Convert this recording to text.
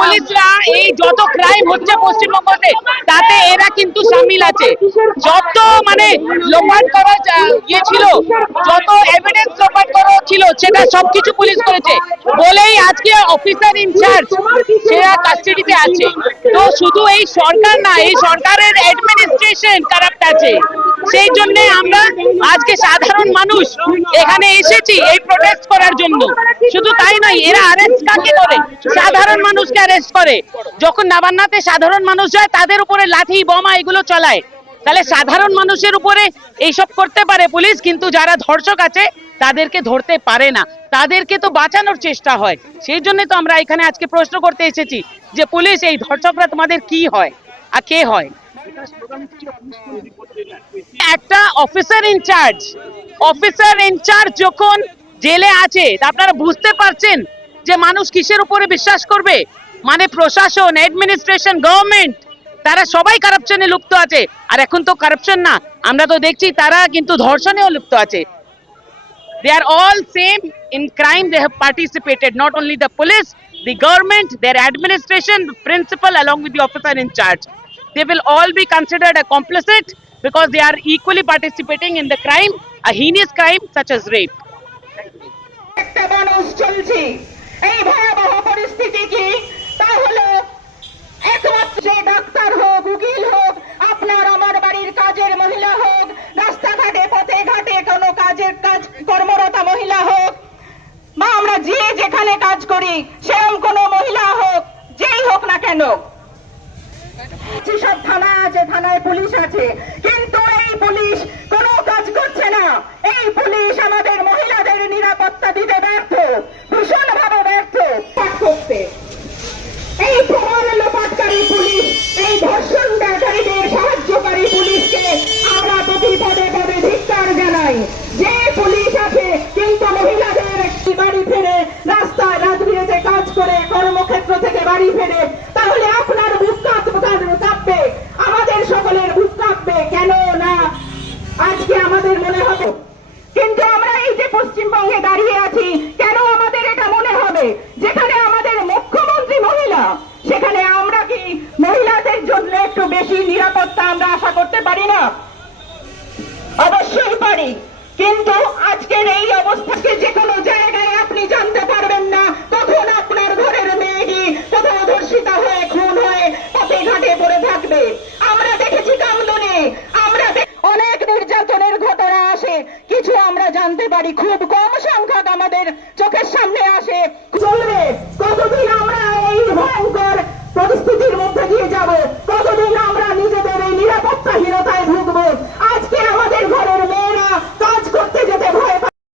পুলিশরা এই যত ক্রাইম হচ্ছে পশ্চিমবঙ্গতে তাতে এরা কিন্তু সামিল আছে। যত মানে লোপাট করা ইয়ে ছিল, যত এভিডেন্স লোপাট করা ছিল সেটা সবকিছু পুলিশ করেছে বলেই আজকে অফিসার ইনচার্জ সেরা কাস্টাডিতে আছে। তো শুধু এই সরকার না, এই সরকারের অ্যাডমিনিস্ট্রেশন কারাপ্ট আছে। সেই জন্য আমরা আজকে সাধারণ মানুষ এখানে এসেছি এই প্রোটেস্ট করার জন্য। শুধু তাই নয়, এরা অ্যারেস্ট কাকে করে? সাধারণ মানুষকে অ্যারেস্ট করে। যখন নবান্নতে সাধারণ মানুষ যায় তাদের উপরে লাঠি বোমা এগুলো চালায়। তাহলে সাধারণ মানুষের উপরে এইসব করতে পারে পুলিশ, কিন্তু যারা ধর্ষক আছে তাদেরকে ধরতে পারে না, তাদেরকে তো বাঁচানোর চেষ্টা হয়। সেই জন্য তো আমরা এখানে আজকে প্রশ্ন করতে এসেছি যে পুলিশ এই ধর্ষকরা তোমাদের কি হয় আর কে হয়? একটা অফিসার ইনচার্জ যখন জেলে আছে, আপনারা বুঝতে পারছেন যে মানুষ কিসের উপরে বিশ্বাস করবে? মানে প্রশাসন, অ্যাডমিনিস্ট্রেশন, গভর্নমেন্ট, তারা সবাই কারাপশনে লিপ্ত আছে। আর এখন তো কারাপশন না, আমরা তো দেখছি তারা কিন্তু ধর্ষণেও লিপ্ত আছে। They are all same in crime. They have participated. Not only the police, the government, their administration, the principal, along with the officer in charge. They will all be considered a complicit because they are equally participating in the crime, a heinous crime such as rape. একটা মানুষ চলছে এই ভয়াবহ পরিস্থিতি কি? তাহলে একমাত্র যে ডাক্তার হোক, উকিল হোক, আপনার আমার বাড়ির কাজের মহিলা হোক, রাস্তাঘাটে পথে ঘাটে কোনো কাজের কাজ কর্মরতা মহিলা হোক, বা আমরা যে যেখানে কাজ করি সেরকম কোনো মহিলা হোক, যেই হোক না কেন, যেসব থানা আছে, থানায় পুলিশ আছে, কিন্তু এই পুলিশ কোনো কাজ করছে না। এই পুলিশ আমাদের মহিলাদের নিরাপত্তা দিতে ব্যর্থ, ভীষণভাবে ব্যর্থ করতে। এই প্রমাণ লোপাটকারী পুলিশ, এই ধর্ষণকারীদের সাহায্যকারী পুলিশকে আমরা প্রতি পদে পদে ধিক্কার জানাই। যে পুলিশ আছে কিন্তু মহিলাদের বাড়ি ফেরে, রাস্তায় রাজবিরেতে কাজ করে, কর্মক্ষেত্র থেকে বাড়ি ফেরে, তাহলে আপনার বুক কাঁপবে, আমাদের সকলের বুক কাঁপবে কেন না? আজকে আমাদের মনে হবে, কিন্তু আমরা এই যে পশ্চিমবঙ্গে দাঁড়িয়ে আছি, কেন আমাদের এটা মনে হবে? যেখানে আমাদের মুখ্যমন্ত্রী মহিলা, সেখানে আমরা কি মহিলাদের জন্য একটু বেশি নিরাপত্তা আমরা আশা করতে পারি না? অবশ্যই পারি, কিন্তু আজকের এই অবস্থাকে যে কোনো জায়গায় আপনি জানতে পারবেন না কখন আপনার ঘরের মেয়েটি কোথাও ধর্ষিতা হয়ে খুন হয়ে পথে ঘাটে পড়ে থাকবে। আমরা দেখেছি কামদুনি, আমরা অনেক নির্যাতনের ঘটনা আসে, কিছু আমরা জানতে পারি, খুব কম সংখ্যক আমাদের চোখের সামনে আসে